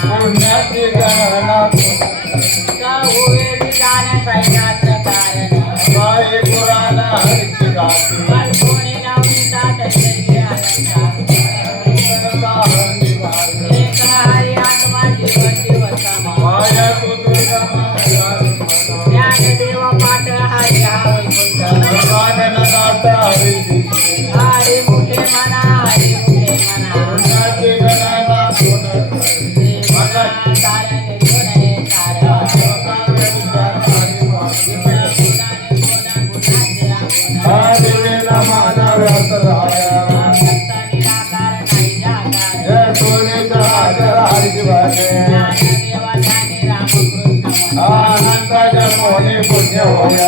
पुण्याची गणना होईल गाण्या पाहिजे Yeah.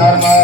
ధర్మ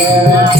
Yeah.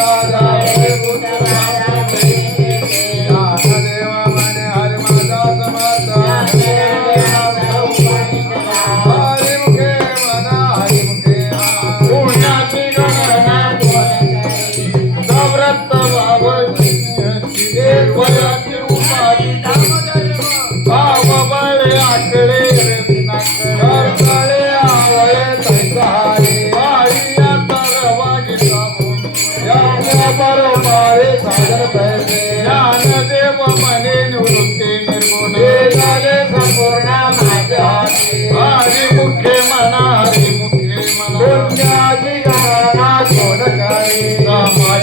Thank you.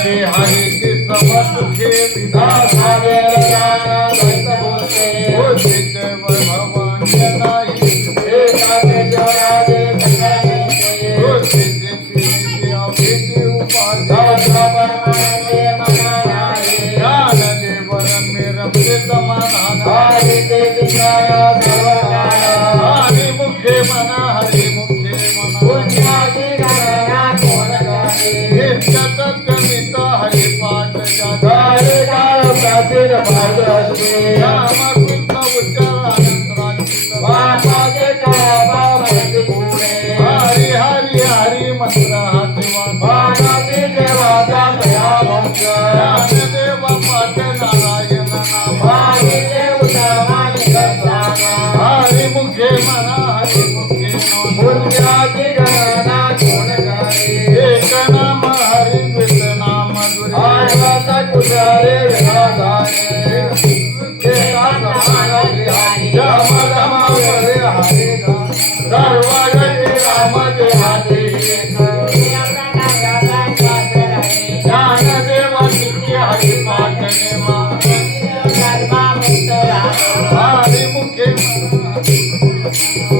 Hare Hare Hari Thank you.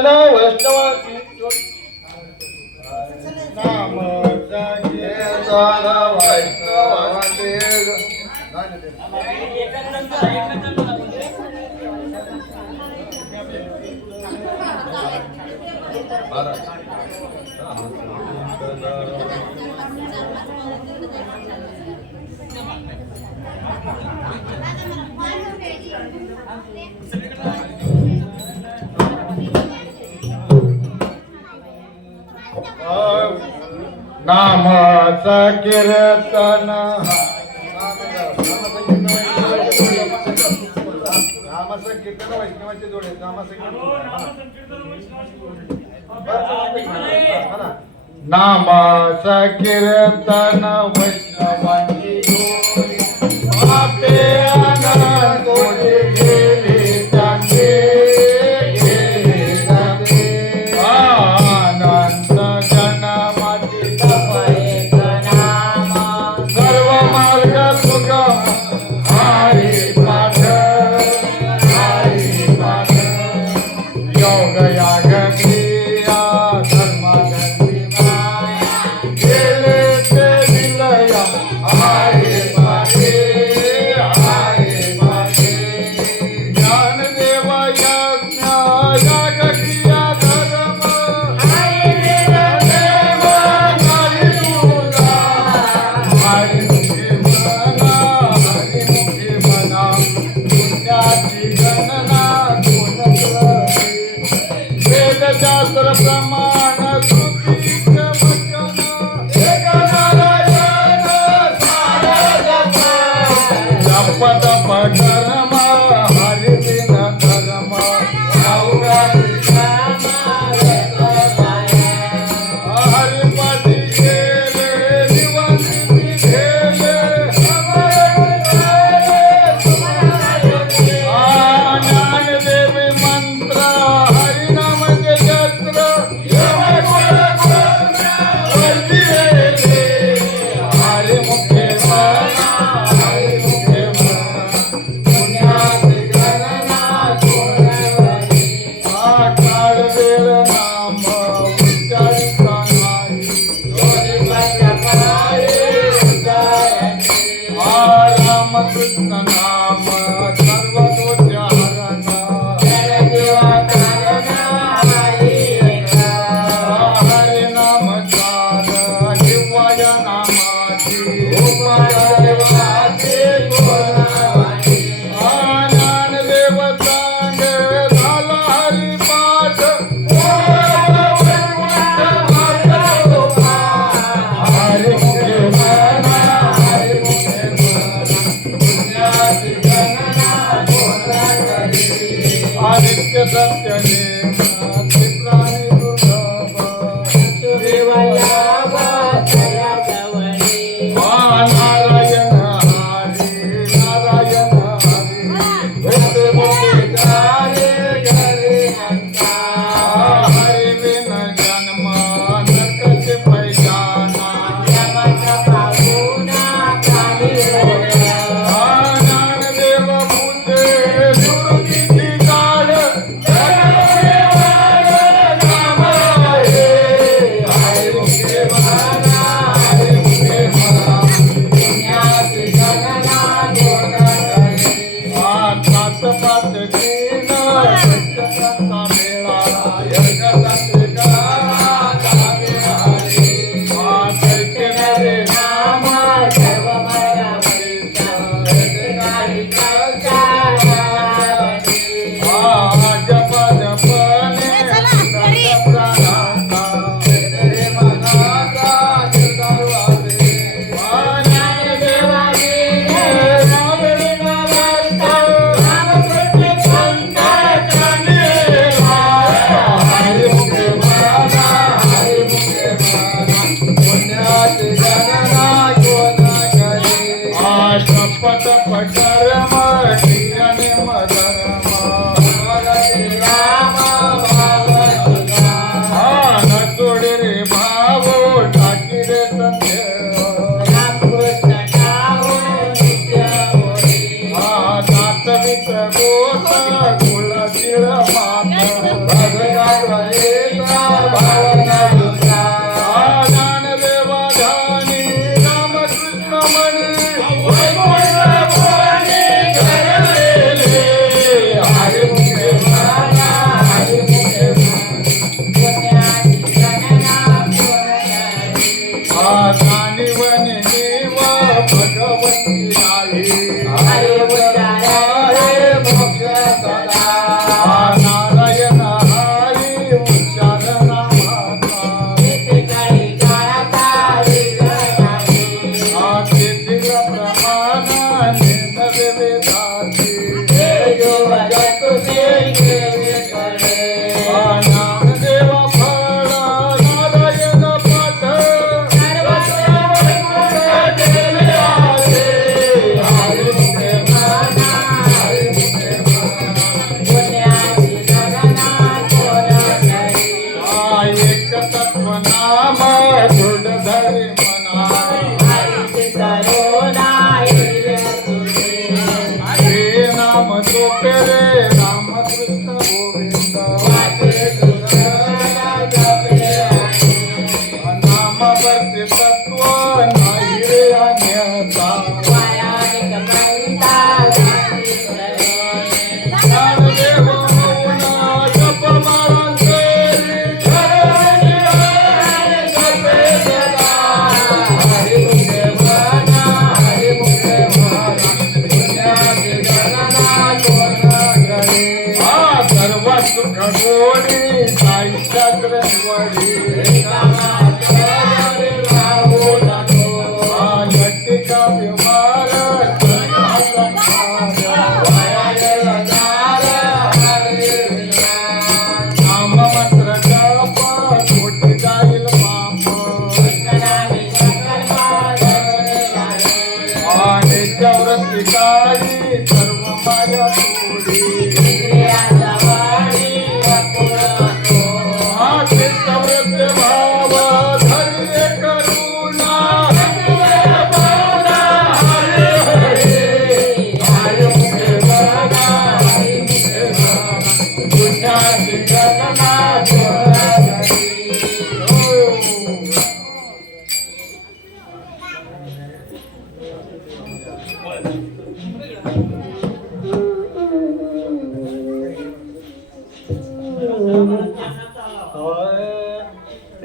गण वैष्णव नामाचा कीर्तन नामाचं कीर्तन वैष्णवाचे जोडे. नामाचं कीर्तन नामाचा कीर्तन वैष्णवाची जोडे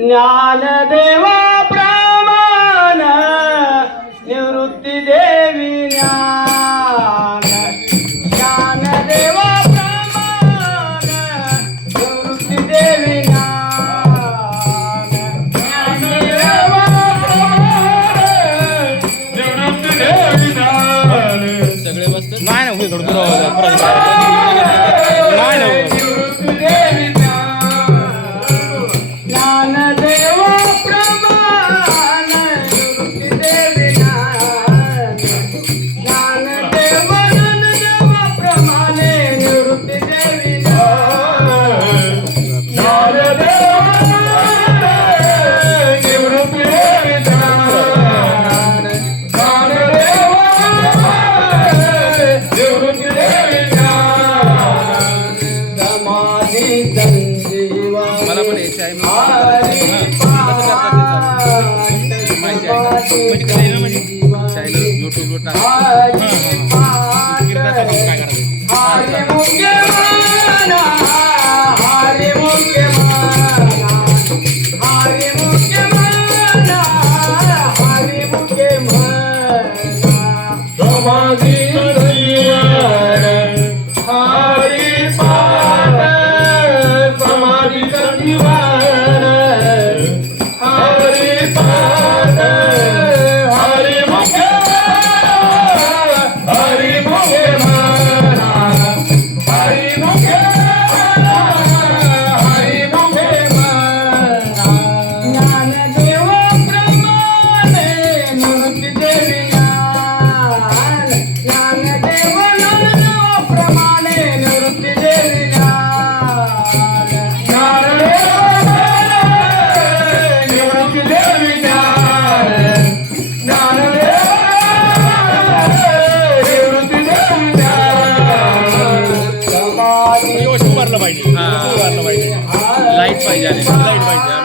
ज्ञानदेवा लाइट पाहिजे आणि लाइट पाहिजे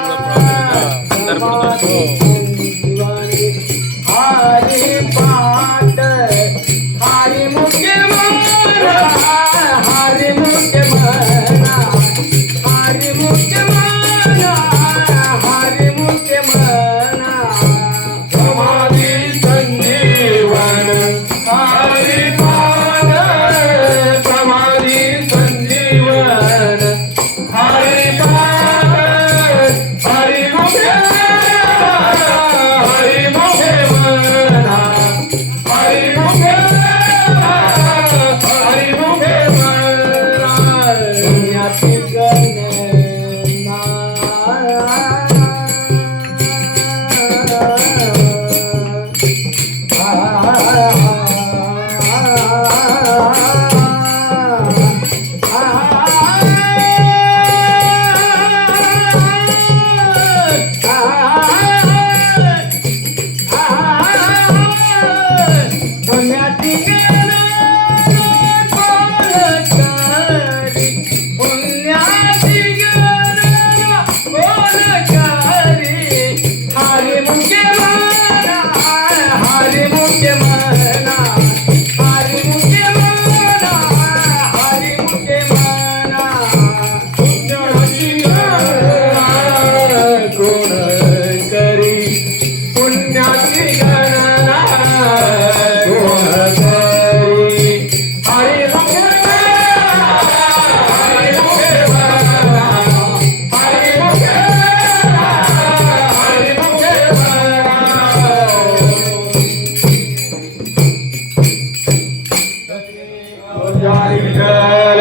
विठ्ठल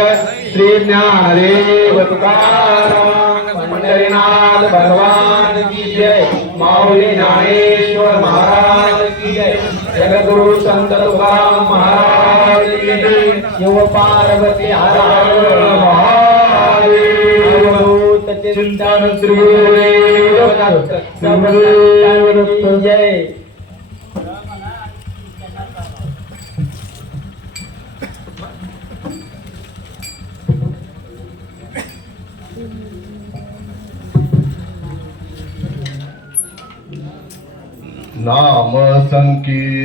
श्री ज्ञानदेव तुकाराम भगवान की जय। माऊली ज्ञानेश्वर महाराज की जय। जगद्गुरु संत तुकाराम महाराज की जय। शिव पार्वती हराय चिंतन श्री जय। नाम संकीर्तन